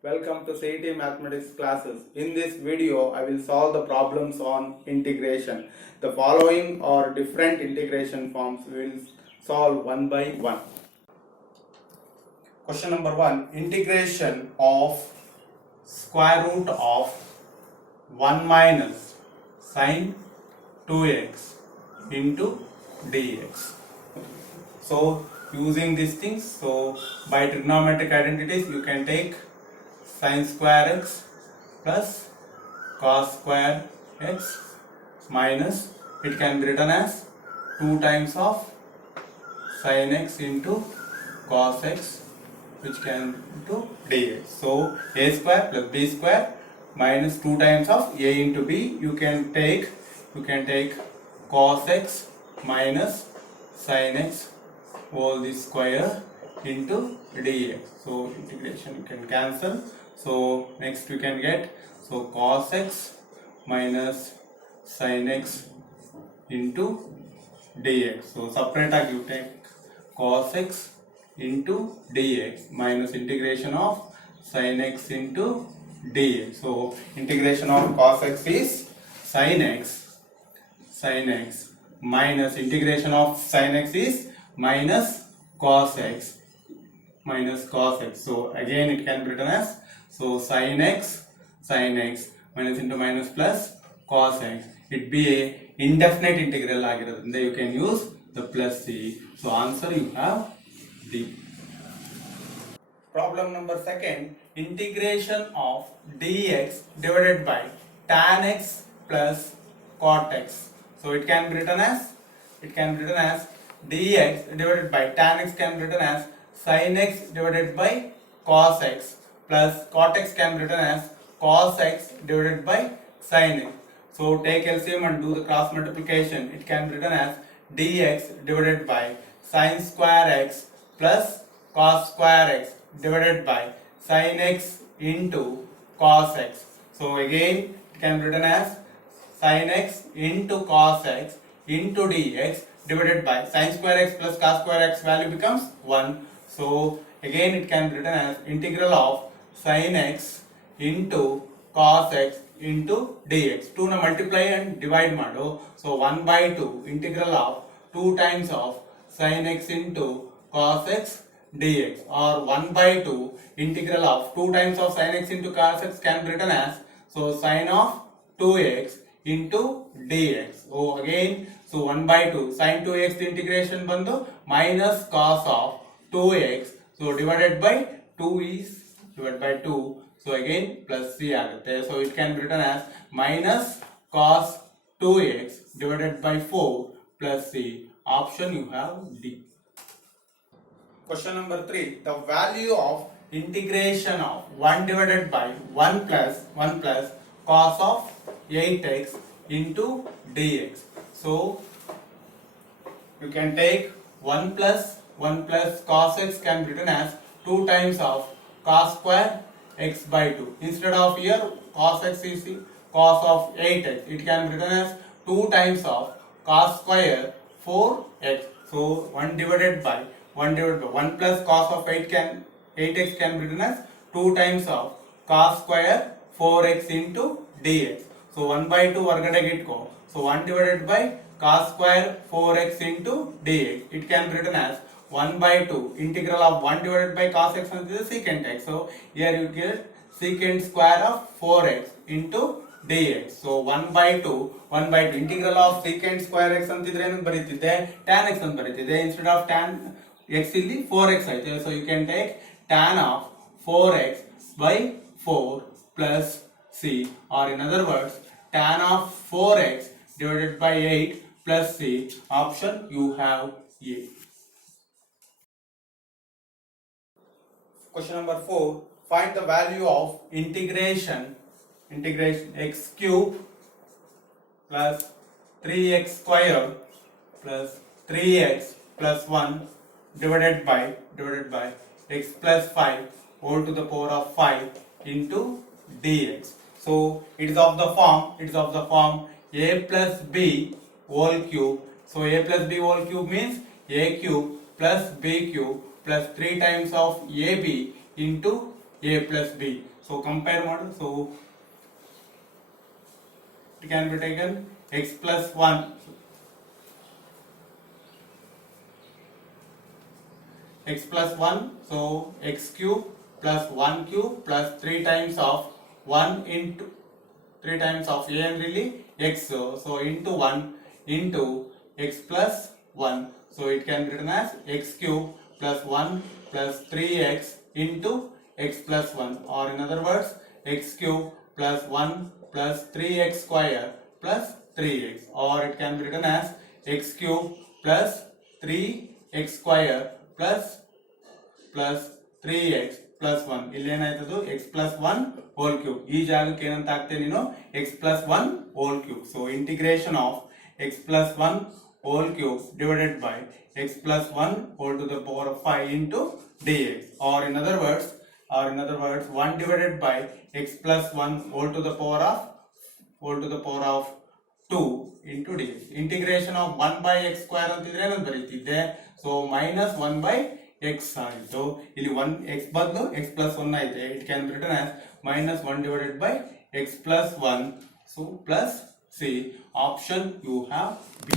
Welcome to CET Mathematics classes. In this video, I will solve the problems on integration. The following are different integration forms. We will solve one by one. Question number 1. Integration of square root of 1 minus sine 2x into dx. So using these things, by trigonometric identities you can take sin square x plus cos square x minus, it can be written as 2 times of sin x into cos x, which can into dx. So a square plus b square minus 2 times of a into b. You can take cos x minus sin x whole this square into dx. So integration you can cancel. So next we can get cos x minus sin x into dx. So separate you take cos x into dx minus integration of sin x into dx. So integration of cos x is sin x minus integration of sin x is minus cos x. So again it can be written as sin x minus into minus plus cos x. It be a indefinite integral ಆಗಿರೋದ್ರಿಂದ you can use the plus c. So answer you have D. Problem number 2. Integration of dx divided by tan x plus cot x. So it can be written as dx divided by tan x can be written as sin x divided by cos x plus cot x can be written as cos x divided by sin x. So take LCM and do the cross multiplication. It can be written as dx divided by sin square x plus cos square x divided by sin x into cos x. So again it can be written as sin x into cos x into dx divided by sin square x plus cos square x value becomes 1. So again it can be written as integral of sin x into cos x into dx. 2 na multiply and divide mado. So 1 by 2 integral of 2 times of sin x into cos x dx, or 1 by 2 integral of 2 times of sin x into cos x can be written as sin of 2x into dx. So again 1 by 2 sin 2x the integration bandu minus cos of 2x. So divided by 2 is divided by 2. So again plus c agutte. So it can be written as minus cos 2x divided by 4 plus c. Option you have D. Question number 3. The value of integration of 1 divided by 1 plus cos of 8x into dx. So you can take 1 plus cos x can be written as 2 times of cos square x by 2. Instead of here cos x is cos of 8x, it can be written as 2 times of cos square 4x. So 1 divided by 1 plus cos of 8x can be written as 2 times of cos square 4x into dx. So 1 by 2 ಹೊರಗಡೆ ಇಟ್ಕೋ. So 1 divided by cos square 4x into dx. It can be written as 1 by 2 integral of 1 divided by cos x into the secant x. So here you get secant square of 4x into dx. So 1 by 2 integral of secant square x ಅಂತಿದ್ರೆ ಏನು ಬರೀತಿದ್ದೆ tan x ಅಂತ ಬರೀತಿದ್ದೆ. Instead of tan x ಇಲ್ಲಿ 4x ಆಯ್ತು. So you can take tan of 4x by 4 plus c, or in other words tan of 4x divided by 8 plus c. Option you have A. Question number 4. Find the value of integration x cube plus 3x square plus 3x plus 1 divided by x plus 5 whole to the power of 5 into dx. So it is of the form a plus b whole cube. So a plus b whole cube means a cube plus b cube plus 3 times of ab into a plus b. So compare mode. So it can be taken x plus 1, x plus 1, so x cube plus 1 cube plus 3 times of 1 into 3 times of a and really x, so into 1 into x plus 1, so it can be written as x cube plus 1 plus 3x into x plus 1, or in other words x cube plus 1 plus 3x square plus 3x, or it can be written as x cube plus 3x square plus 3x plus 1. ಇಲ್ಲಿ ಏನಾಯ್ತದು x plus 1 whole cube. ಈ ಜಾಗಕ್ಕೆ ಏನಂತ ಹಾಕ್ತೇನೆ ನೀನು x plus 1 whole cube. So integration of x plus 1 whole cube divided by x plus 1 whole to the power of 5 into dx, or in other words 1 divided by x plus 1 whole to the power of 2 into dx. Integration of 1 by x square ಅಂತಿದ್ರೆ ಏನಂತ ಬರೀತಿದ್ದೆ, so minus 1 by x ಆಯಿತು. ಇಲ್ಲಿ 1 x ಬದಲು x plus 1 ಆಯಿತು. It can be written as minus 1 divided by x plus 1, so plus c. Option you have B.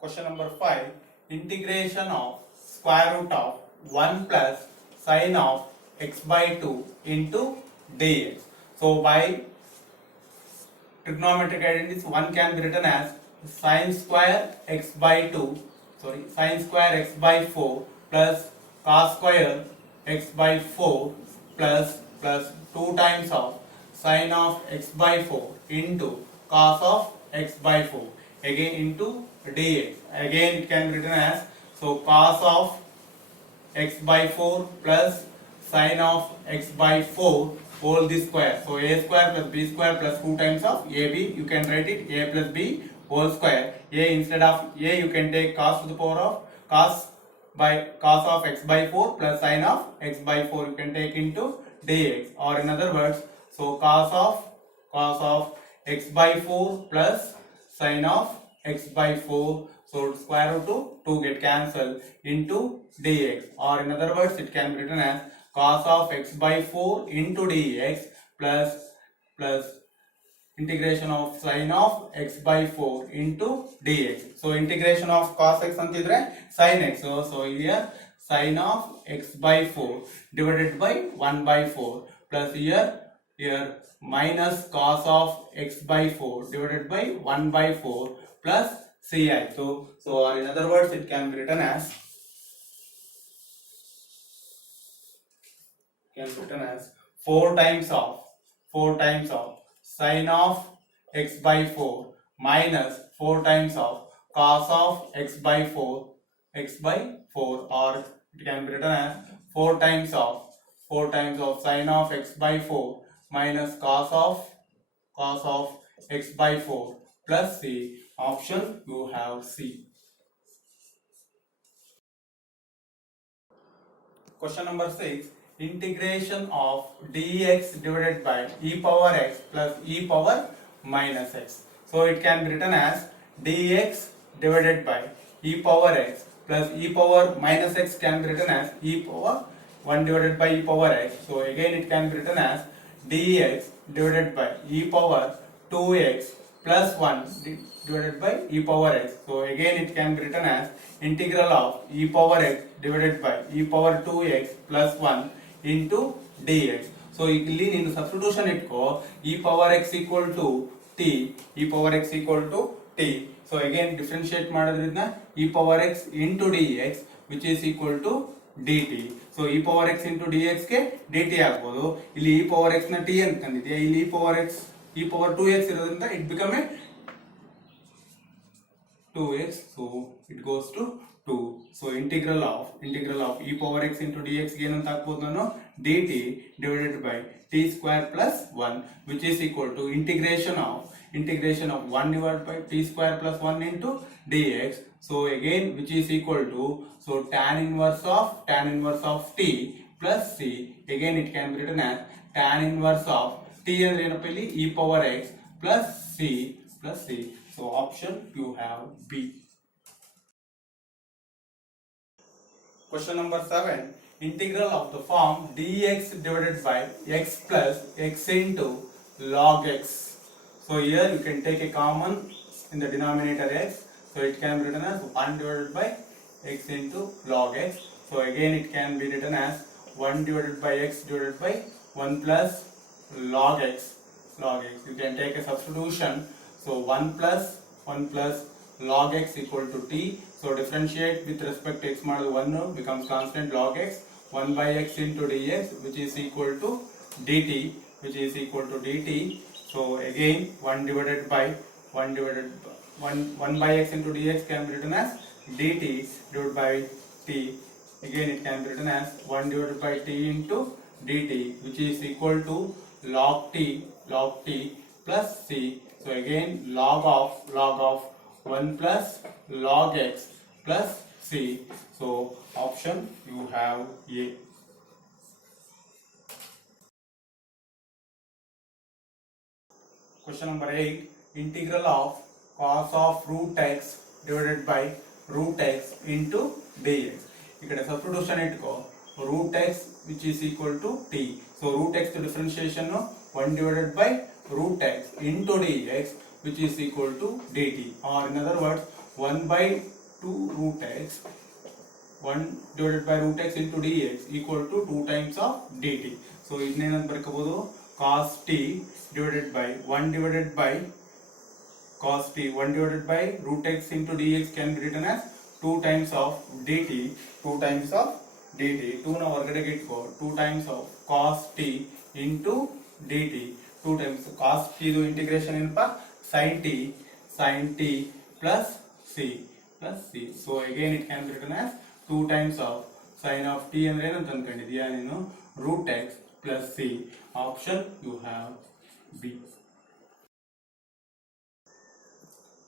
Question number 5. Integration of square root of 1 plus sine of x by 2 into dx. So by trigonometric identities, 1 can be written as sine square x by 2, sine square x by 4 plus cos square x by 4 plus 2 times of sine of x by 4 into cos of x by 4 again into dx. Again it can be written as, so cos of x by 4 plus sine of x by 4 whole this square. So a square plus b square plus 2 times of ab. You can write it a plus b whole square. A instead of a you can take cos to the power of cos of x by 4 plus sine of x by 4 you can take into dx, or in other words, so cos of x by 4 plus sine of x by 4, so square root 2 get cancelled into dx, or in other words it can be written as cos of x by 4 into dx plus integration of sine of x by 4 into dx. So integration of cos x antidre sin x, so here sine of x by 4 divided by 1 by 4 plus here minus cos of x by 4 divided by 1 by 4 plus ci. So or in other words it can be written as 4 times of sine of x by 4 minus 4 times of cos of x by 4, or it can be written as 4 times of sine of x by 4 minus cos of x by 4 plus c. Option you have C. Question number 6. Integration of dx divided by e power x plus e power minus x. So it can be written as dx divided by e power x plus e power minus x can be written as e power 1 divided by e power x. So again it can be written as dx divided by e power 2x plus 1 divided by e power x. So again it can be written as integral of e power x divided by e power 2x plus 1 into dx. So ಇಲ್ಲಿ ನೀನು substitution ಇಟ್ಕೋ, e power x equal to t, so again differentiate ಮಾಡೋದ್ರಿಂದ e power x into dx which is equal to dt. so e power x into dx ಗೆ dt ಆಗ್ಬೋದು. ಇಲ್ಲಿ e power x ನ t ಅಂತ ತಂದಿದ್ಯಾ, ಇಲ್ಲಿ e power 2x ಇರೋದ್ರಿಂದ it become a 2x, so it goes to 2. So integral of e power x into dx ಏನಂತ ಹಾಕ್ಬೋದು ನಾನು, dt divided by t square plus 1 which is equal to integration of 1 divided by t square plus 1 into dx. So again which is equal to, so tan inverse of t plus c. Again it can be written as tan inverse of t ಅಂದ್ರೆ ಏನಪ್ಪ ಇಲ್ಲಿ e power x plus c. So option you have B. Question number 7. integral of the form dx divided by x plus x into log x. So here you can take a common in the denominator x, so it can be written as 1 divided by x into log x. So again it can be written as 1 divided by x divided by 1 plus log x. You can take a substitution, so 1 plus log x equal to t. So differentiate with respect to x model 1 becomes constant log x, 1 by x into dx, which is equal to dt. So again 1 by x into dx can be written as dt divided by t. Again it can be written as 1 divided by t into dt, which is equal to log t plus c. So again log of 1 plus log x plus c. So option you have A. Question number 8. Integral of cos of root x divided by root x into dx. ఇక్కడ substitution ఇట్టుకో root x which is equal to t. So root x to differentiation 1 divided by root x into dx, which is equal to dt, or in other words 1 by 2 root x, 1 divided by root x into dx equal to 2 times of dt. So ಇದನ್ನೇನಂತ ಬರೆಯಬಹುದು, cos t divided by 1 divided by root x into dx can be written as 2 times of dt. 2 ನ ಹೊರಗಡೆಗೆ ಇಟ್ಕೋ, 2 times of cos t into dt. 2 times cos t ಇದು integration ಏನಪ್ಪ, sin t plus c. So again it can be written as 2 times of sin of t ಅಂದ್ರೆ ಏನಂತ ಅನ್ಕೊಂಡಿದ್ಯಾ ನೀನು, root x plus c. Option you have B.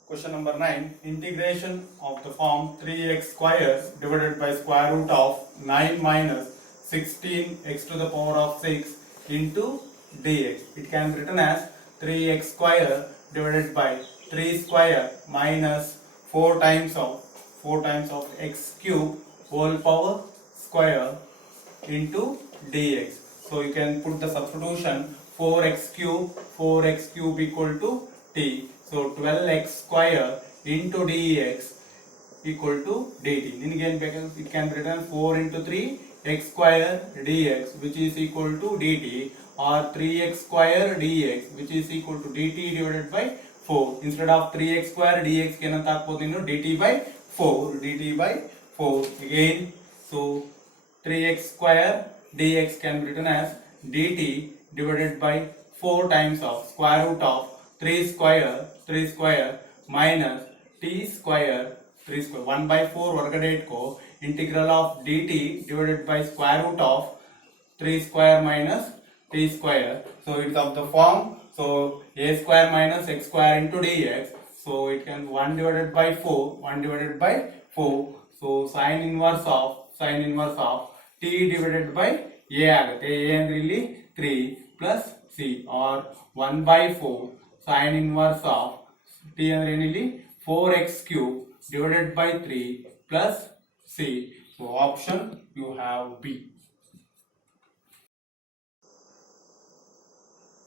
Question number 9. Integration of the form 3x square divided by square root of 9 minus 16x to the power of 6 into dx. It can be written as 3x square divided by 3 square minus 4 times of x cube whole power square into dx. So you can put the substitution 4x cube equal to t. So 12x square into dx equal to dt. It can be written 4 into 3 x square dx, which is equal to dt, or 3x square dx, which is equal to dt divided by 4. Instead of 3x square dx can dt by 4 again. So 3x square dx can be written as dt divided by 4 times of square root of 3 square minus t square 1 by 4 ಹೊರಗಡೆ ಇಟ್ಕೋ, integral of dt divided by square root of 3 square minus t square. So it's of the form, so a square minus x square into dx. So it can 1 divided by 4. So sin inverse of t divided by a ಆಗುತ್ತೆ. a ಅಂದ್ರೆ ಇಲ್ಲಿ 3 plus c, or 1 by 4 sin inverse of t ಅಂದ್ರೆ ಏನಿಲ್ಲಿ 4x cube divided by 3 plus c. So option you have B.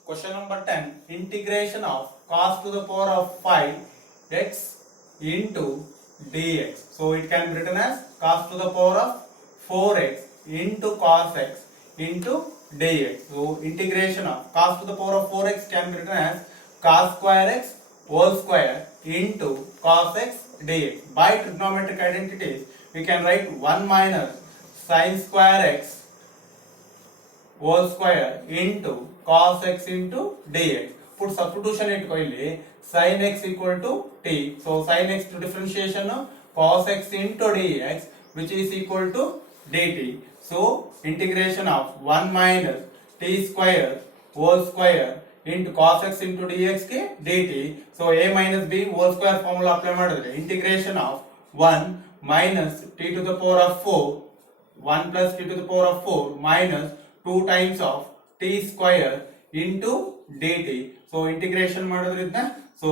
Question number 10. Integration of cos to the power of 5x into dx. So it can be written as cos to the power of 4x into cos x into dx. So integration of cos to the power of 4x can be written as cos square x whole square into cos x dx. By trigonometric identities we can write 1 minus sin square x whole square into cos x into dx. Put substitution ಇಟ್ಕೋ ಇಲ್ಲಿ, sin x equal to t. So sin x to differentiation cos x into dx, which is equal to dt. So integration of 1 minus t square whole square into cos x into dx ke dt. So a minus b whole square formula apply ಮಾಡಿದ್ರೆ integration of 1 minus t to the power of 4, 1 plus t to the power of 4 minus 2 times of t square into dt. So integration ಮಾಡಿದ್ರಿಂದ, so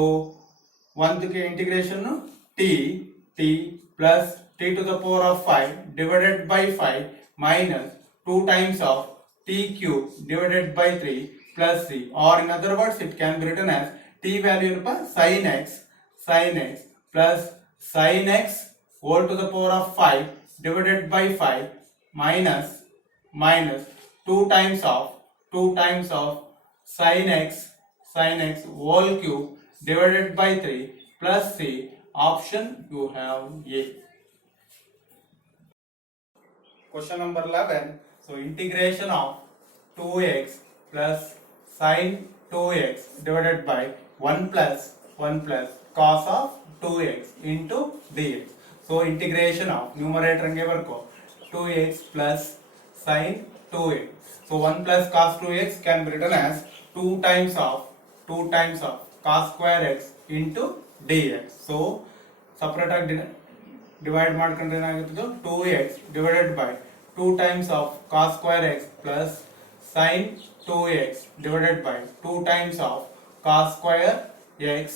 1 ಗೆ integration t plus t to the power of 5 divided by 5 minus 2 times of t cube divided by 3 plus c, or in other words it can be written as t value in sin x plus sin x whole to the power of 5 divided by 5 minus minus 2 times of 2 times of sin x whole cube divided by 3 plus c. Option you have A. Question number 11. So integration of 2x plus sin 2x divided by 1 plus cos of 2x into dx. So integration of numerator and 2x plus sin 2x. So 1 plus cos 2x can be written as 2 times of cos square x into dx. So separate divide ಮಾಡ್ಕೊಂಡ್ರೆ ಏನಾಗುತ್ತದೆ 2x divided by 2 times of cos square x plus sin 2x divided by 2 times of cos square x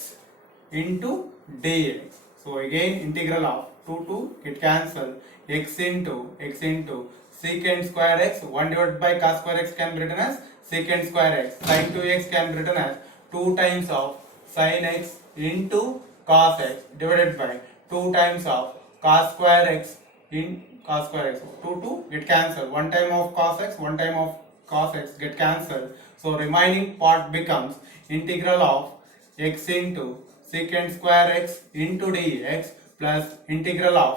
into dx. So again integral of 2 it cancel x into secant square x 1 divided by cos square x can be written as secant square x. Sin 2x can be written as 2 times of sin x into cos x divided by 2 times of cos square x in cos square x. 2 get cancelled. One time of cos x, one time of cos x get cancelled. So remaining part becomes integral of x into secant square x into dx plus integral of,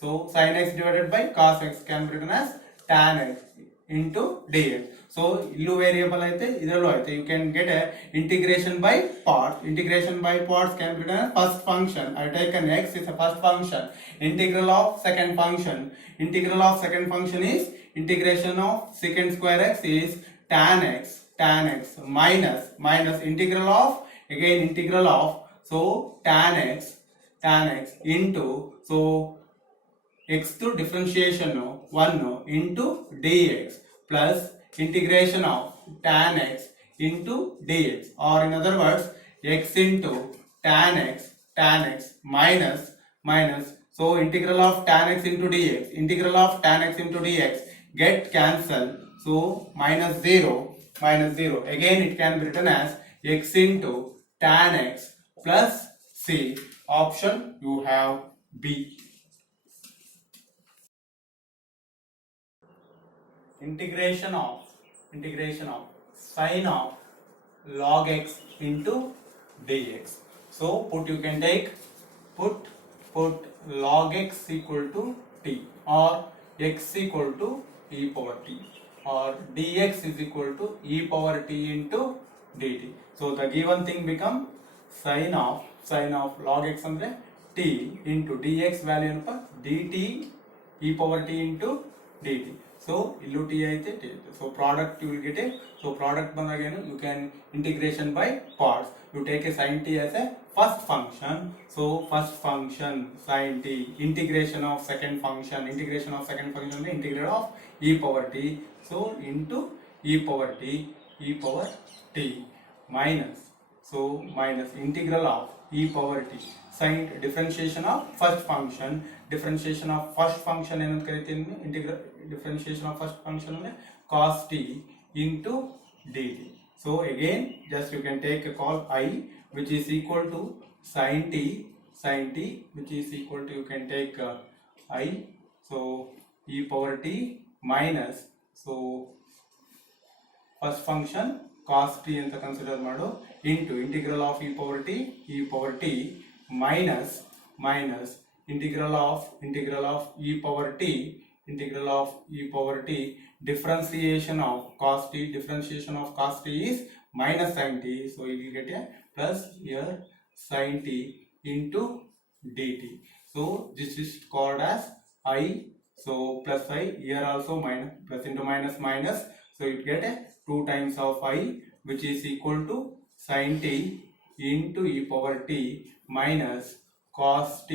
so sin x divided by cos x can be written as tan x into dx. So illu variable aithe idrallu aithe you can get a integration by parts. Integration by parts can be written as first function. I taken x is a first function. Integral of second function is integration of secant square x is tan x minus integral of, again integral of, so tan x into, so x to differentiation 1 into dx plus integration of tan x into dx, or in other words x into tan x minus, so integral of tan x into dx get cancelled, so minus 0, again it can be written as x into tan x plus c. Option you have B. Integration of sin of log x into dx. So you can take put log x equal to t, or x equal to e power t, or dx is equal to e power t into dt. So the given thing become sin of log x andre t into dx value enpa dt e power t into dt. So illu t aithe t. So product you will get a, so product banagenu you can integration by parts. You take a sin t as a first function, so first function sin t, integration of second function is integral of e power t, so into e power t minus, so minus integral of e power t sin differentiation of first function ಏನಂತ ಕರಿತೀನಿ, integral differentiation of first function ಅಂದ್ರೆ cos t into dt. So again just you can take a call I which is equal to sin t which is equal to, you can take I, so e power t minus, so first function cos t ಅಂತ consider ಮಾಡು into integral of e power t minus integral of e power t differentiation of cos t is minus sin t, so you will get a plus here sin t into dt. So this is called as I, so plus I, here also minus, plus into minus, so you get a 2 times of I which is equal to sin t into e power t minus cos t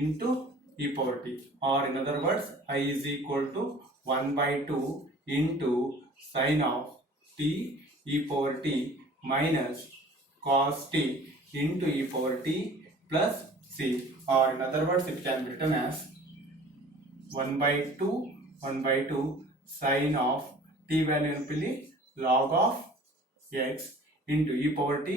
into e power t, or in other words I is equal to 1 by 2 into sin of t e power t minus cos t into e power t plus c, or in other words it can be written as 1 by 2 1 by 2 sine of t value enpili log of x into e power t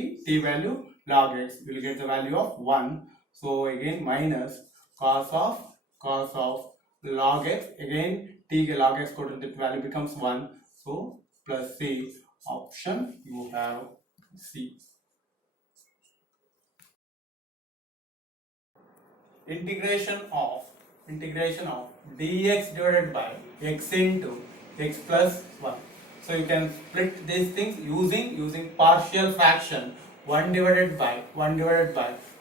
value log x. We will get the value of 1. So again minus cos of log x. Again t ke log x kotte that value becomes 1. So plus c. Option you have C. Integration of dx divided by x into x plus 1. So you can split these things using partial fraction. 1 divided by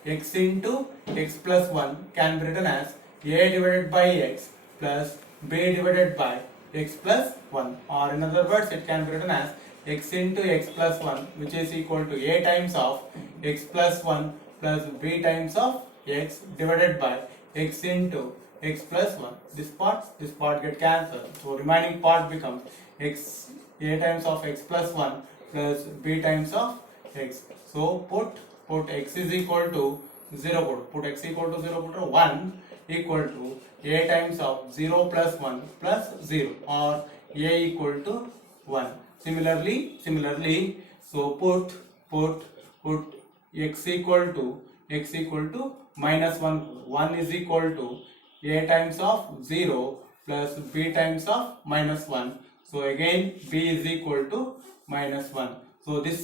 x into x plus 1 can be written as a divided by x plus b divided by x plus 1, or in other words it can be written as x into x plus 1, which is equal to a times of x plus 1 plus b times of x divided by x into x plus 1. This part get cancelled, so remaining part becomes x a times of x plus 1 plus b times of x. So put x is equal to 0, put x equal to 0, put 1 equal to a times of 0 plus 1 plus 0, or a equal to 1. Similarly, so put x equal to minus 1. 1 is equal to a times of 0 plus b times of minus 1. So again b is equal to minus 1. So this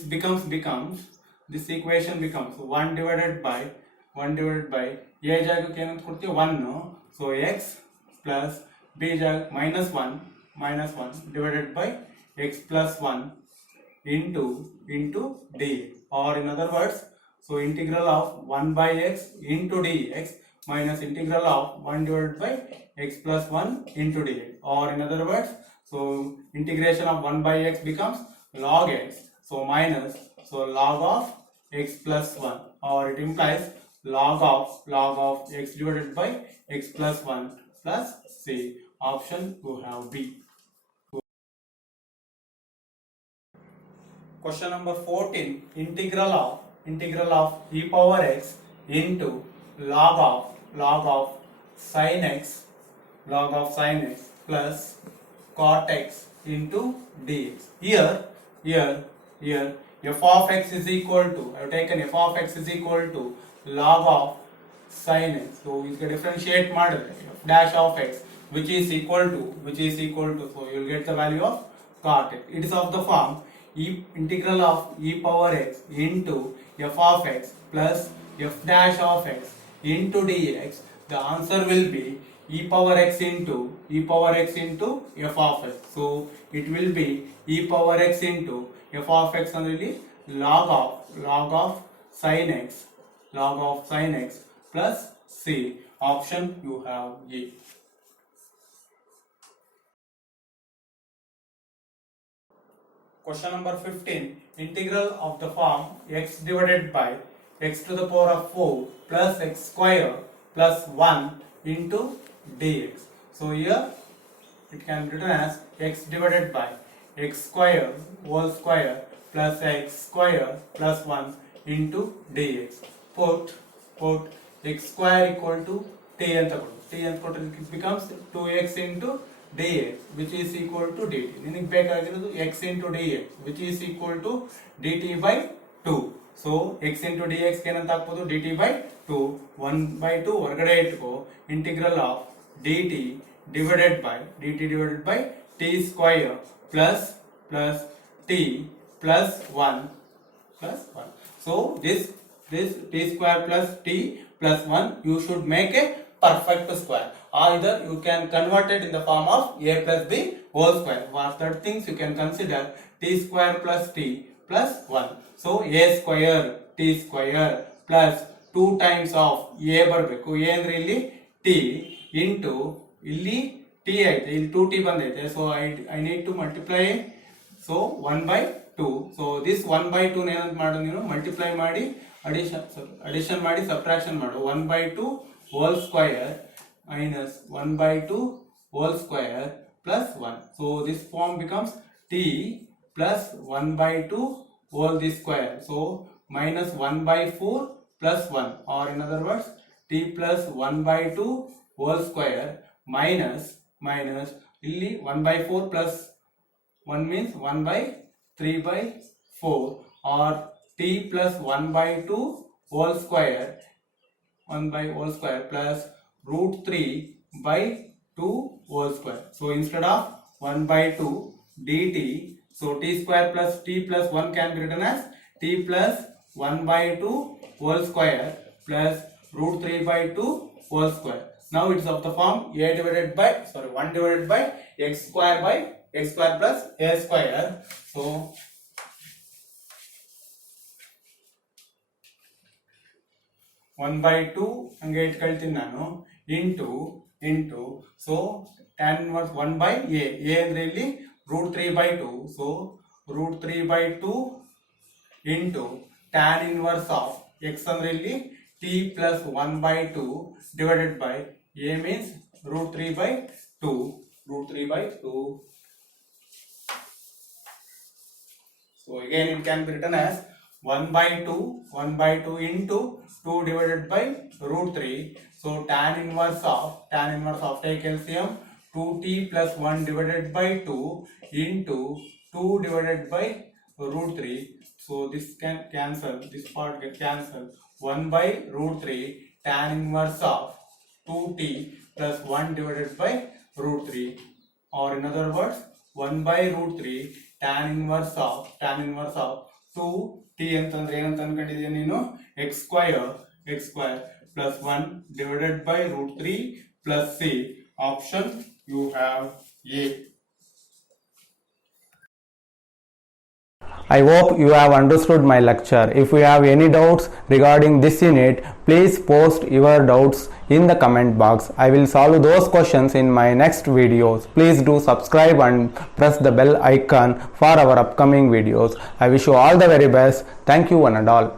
this equation becomes 1 divided by a ಜಾಗಕ್ಕೆ ಏನಂತ ಕೊಡ್ತೀವಿ 1. So x plus b ಜಾಗ minus 1 divided by x plus 1 into dx, or in other words, so integral of 1 by x into dx minus integral of 1 divided by x plus 1 into dx, or in other words, so integration of 1 by x becomes log x, so minus, so log of x plus 1, or it implies log of x divided by x plus 1 plus c. Option you have B. Question number 14. Integral of e power x into log of sin x plus cot x into dx. Here f of x is equal to, I have taken f of x is equal to log of sin x. So you can differentiate ಮಾಡಿದ್ರೆ f dash of x which is equal to, so you will get the value of cot x. It is of the form integral of e power x into f of x plus f dash of x into dx. The answer will be e power x into f of x. So it will be e power x into f of x ಅಂದ್ರೆ log of sin x plus c. Option you have A. Question number 15. Integral of the form x divided by x to the power of 4 plus x square plus 1 into dx. So here it can be written as x divided by x square whole square plus x square plus 1 into dx. Put x square equal to t and it becomes 2x into dx, which is equal to dt. ನಿನಗೆ ಬೇಕಾಗಿರೋದು x into dx which is equal to dt by 2. So x into dx ಏನಂತ ಹಾಕ್ಬೋದು, dt by 2. 1 by 2 ಹೊರಗಡೆ ಇಟ್ಕೋ, integral of dt divided by t square plus t plus 1. So this t square plus t plus 1 you should make a perfect square. Either you can convert it in the form of a plus b whole square. For third things you can consider t square plus t plus 1. So a square t square plus 2 times of a ಬರಬೇಕು. a ಅಂದ್ರೆ ಇಲ್ಲಿ t into ಇಲ್ಲಿ t ಐತೆ, ಇಲ್ಲಿ 2t ಬಂದೈತೆ. So I need to multiply, so 1 by 2. So this 1 by 2 ಏನಂತ ಮಾಡು, ನೀನು ಮಲ್ಟಿಪ್ಲೈ ಮಾಡಿ ಅಡಿಷನ್ ಮಾಡಿ ಸಬ್ಟ್ರಾಕ್ಷನ್ ಮಾಡು. 1 by 2 whole square minus 1 by 2 whole square plus 1. So this form becomes t plus 1 by 2 whole this square. So minus 1 by 4 plus 1, or in other words t plus 1 by 2 whole square minus ಇಲ್ಲಿ 1/4 plus 1 means 1/3/4 or t plus 1/2 whole square 1/whole square plus root 3/2 whole square. So instead of 1/2 dt, so t square plus t plus 1 can be written as t plus 1/2 whole square plus root 3/2 whole square. Now it's of the form 1 divided by x square plus a square. So 1/2 ಹಂಗೆ ಇಟ್ಕೊಳ್ತೀನಿ ನಾನು into so tan inverse 1 by a ಅಂದ್ರೆ ಇಲ್ಲಿ root 3/2, so root 3/2 into tan inverse of x ಅಂದ್ರೆ ಇಲ್ಲಿ t plus 1/2 divided by a means root 3/2. So again it can be written as 1/2 into 2 divided by root 3. So tan inverse of take LCM 2t plus 1 divided by 2 into 2 divided by root 3. So this can cancel, this part get cancelled. 1 by root 3 tan inverse of 2t plus 1 divided by root 3, or in other words 1 by root 3 tan inverse of 2t ಅಂತಂದ್ರೆ ಏನಂತ ಅನ್ಕೊಂಡಿದ್ದೀನಿ ನೀನು x square plus 1 divided by root 3 plus c. Option you have A. I hope you have understood my lecture. If you have any doubts regarding this unit, please post your doubts in the comment box. I will solve those questions in my next videos. Please do subscribe and press the bell icon for our upcoming videos. I wish you all the very best. Thank you one and all.